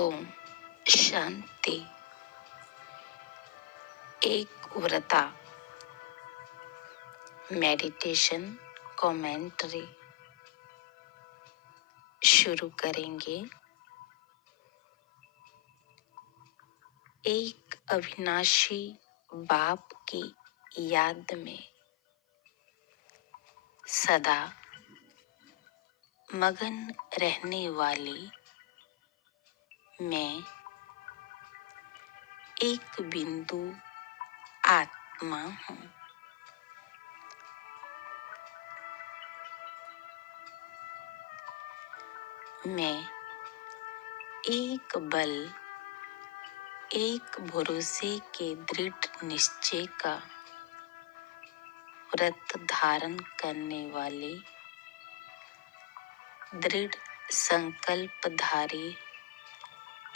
ओम शांति। एक व्रता meditation commentary शुरू करेंगे। एक अविनाशी बाप की याद में सदा मगन रहने वाली मैं एक बिंदु आत्मा हूँ। मैं एक बल, एक भरोसे के दृढ़ निश्चय का व्रत धारण करने वाली दृढ़ संकल्पधारी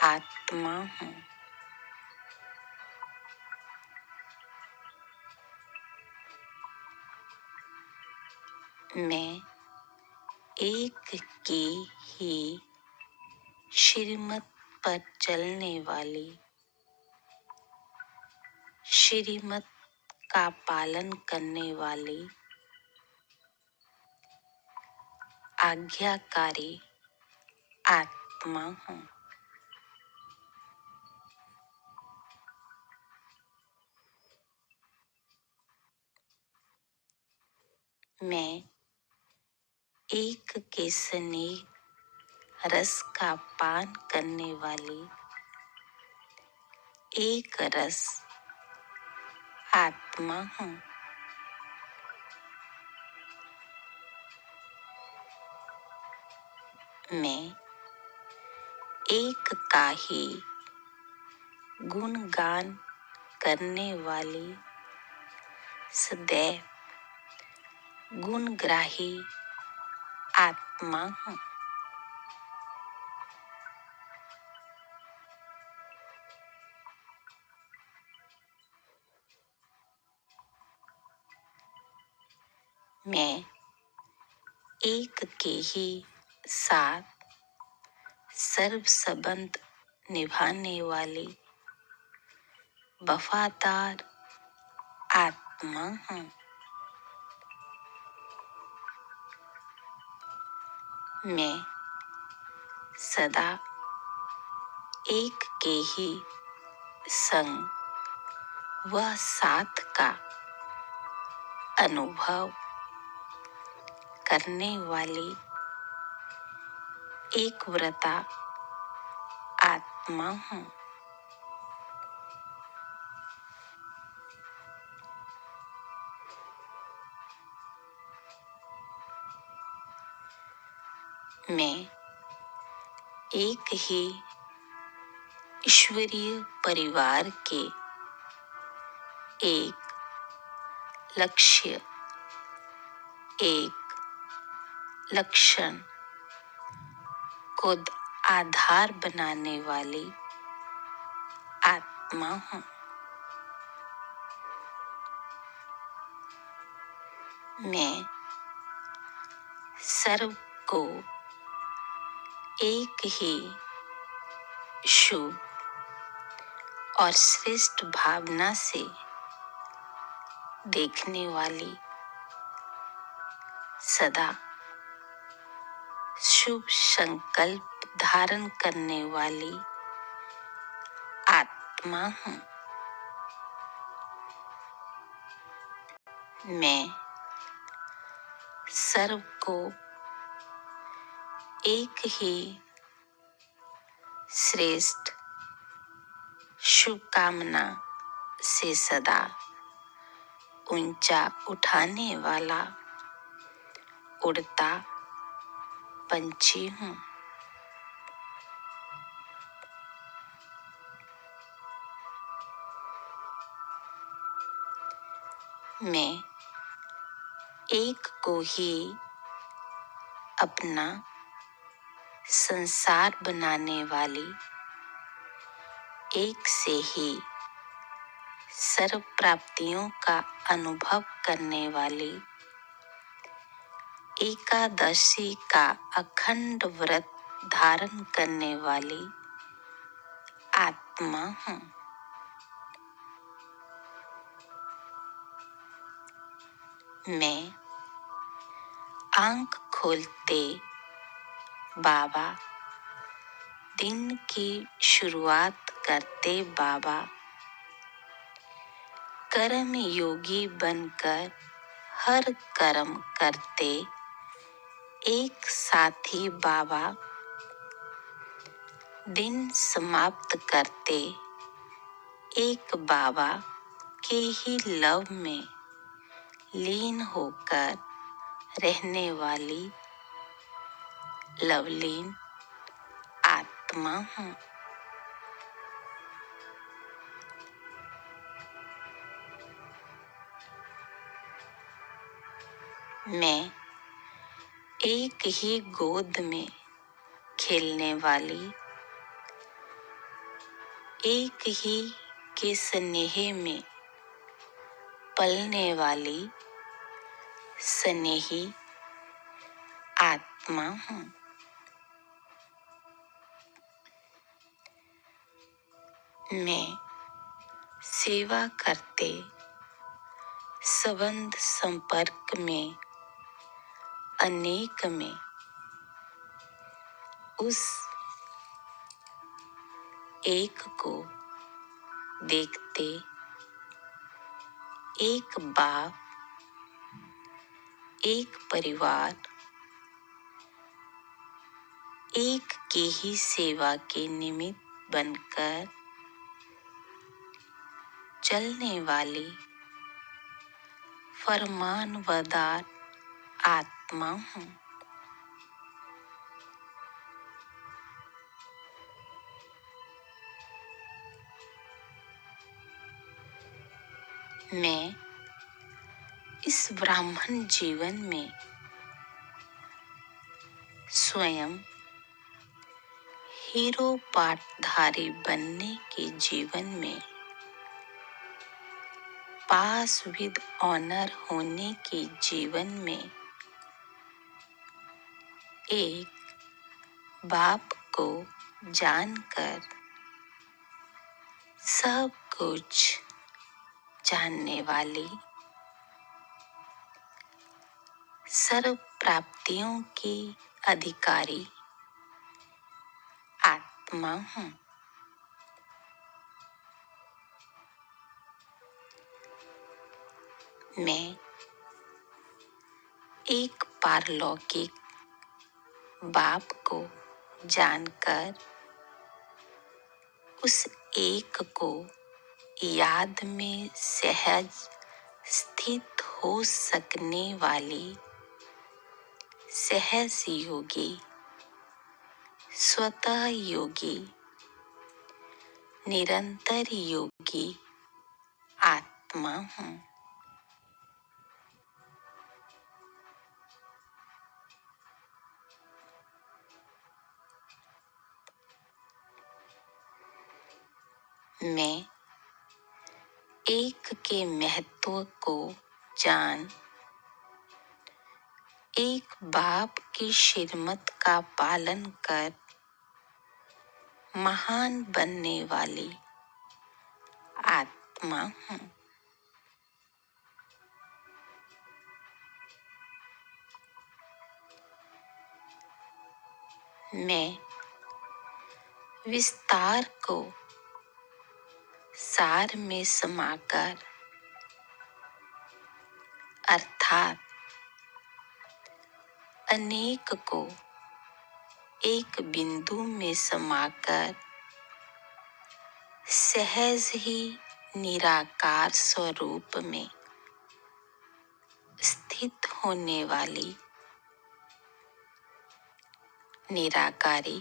आत्मा हूँ। मैं एक के ही श्रीमत पर चलने वाली, श्रीमत का पालन करने वाली आज्ञाकारी आत्मा हूँ। मैं एक के स्नेह रस का पान करने वाली एक रस आत्मा हूँ। मैं एक का ही गुणगान करने वाली सदैव गुणग्राही आत्मा हूँ। मैं एक के ही साथ सर्व संबंध निभाने वाली वफादार आत्मा हूँ। मैं सदा एक के ही संग व साथ का अनुभव करने वाली एक व्रता आत्मा हूँ। मैं एक ही ईश्वरीय परिवार के एक लक्ष्य, एक लक्षण को आधार बनाने वाली आत्मा हूँ। मैं सर्व को एक ही शुभ और श्रेष्ठ भावना से देखने वाली, सदा शुभ संकल्प धारण करने वाली आत्मा हूँ। मैं सर्व को एक ही श्रेष्ठ शुभकामना से सदा ऊंचा उठाने वाला उड़ता पंछी हूँ। मैं एक को ही अपना संसार बनाने वाली, एक से ही सर्व प्राप्तियों का अनुभव करने वाली, एकादशी का अखंड व्रत धारण करने वाली आत्मा हूँ। मैं आंख खोलते बाबा, दिन की शुरुआत करते बाबा, कर्म योगी बनकर हर कर्म करते एक साथी बाबा, दिन समाप्त करते एक बाबा के ही लव में लीन होकर रहने वाली लवलीन आत्मा हूँ। मैं एक ही गोद में खेलने वाली, एक ही के स्नेह में पलने वाली स्नेही आत्मा हूँ। मैं सेवा करते संबंध संपर्क में अनेक में उस एक को देखते एक बाप, एक परिवार, एक की ही सेवा के निमित्त बनकर चलने वाली फरमानबरदार आत्मा हूँ। मैं इस ब्राह्मण जीवन में स्वयं हीरो पाठधारी बनने के जीवन में पास विद ऑनर होने के जीवन में एक बाप को जानकर सब कुछ जानने वाली, सर्व प्राप्तियों की अधिकारी आत्मा हूँ। मैं एक पारलौकिक बाप को जानकर उस एक को याद में सहज स्थित हो सकने वाली सहज योगी, स्वतः योगी, निरंतर योगी आत्मा हूँ। मैं एक के महत्व को जान एक बाप की श्रीमत का पालन कर महान बनने वाली आत्मा हूँ। मैं विस्तार को सार में समाकर अर्थात अनेक को एक बिंदु में समाकर सहज ही निराकार स्वरूप में स्थित होने वाली निराकारी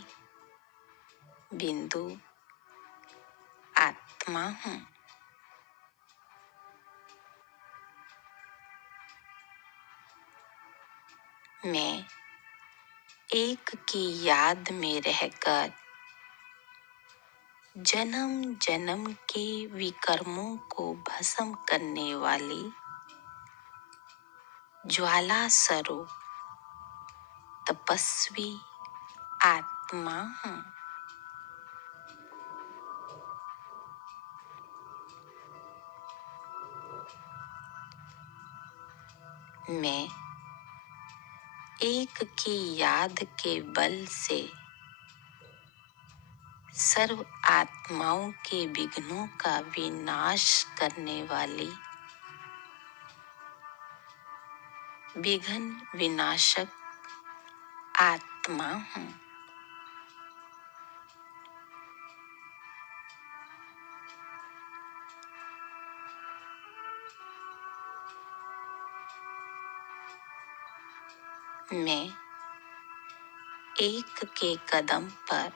बिंदु आत्मा हूँ। मैं एक की याद में रहकर जन्म जन्म के विकर्मों को भस्म करने वाली ज्वाला स्वरूप तपस्वी आत्मा हूँ। मैं एक की याद के बल से सर्व आत्माओं के विघ्नों का विनाश करने वाली विघ्न विनाशक आत्मा हूँ। मैं एक के कदम पर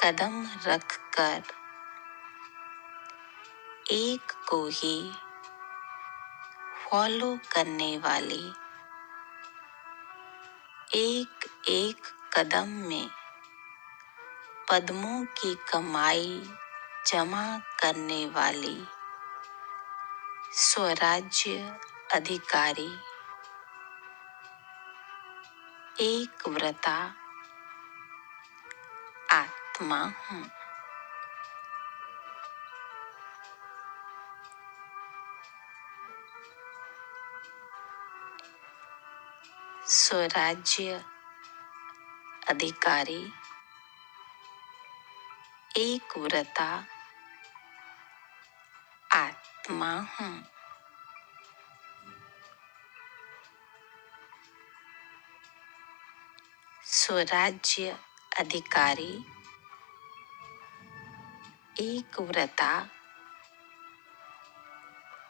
कदम रखकर एक को ही फॉलो करने वाली एक एक कदम में पद्मों की कमाई जमा करने वाली स्वराज्य अधिकारी एक व्रता आत्मा हूँ। स्वराज्य अधिकारी एक व्रता आत्मा हूँ। स्वराज्य अधिकारी एक व्रता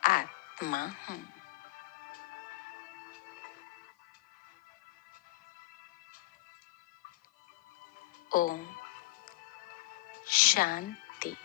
आत्मा हूँ। ओम शांति।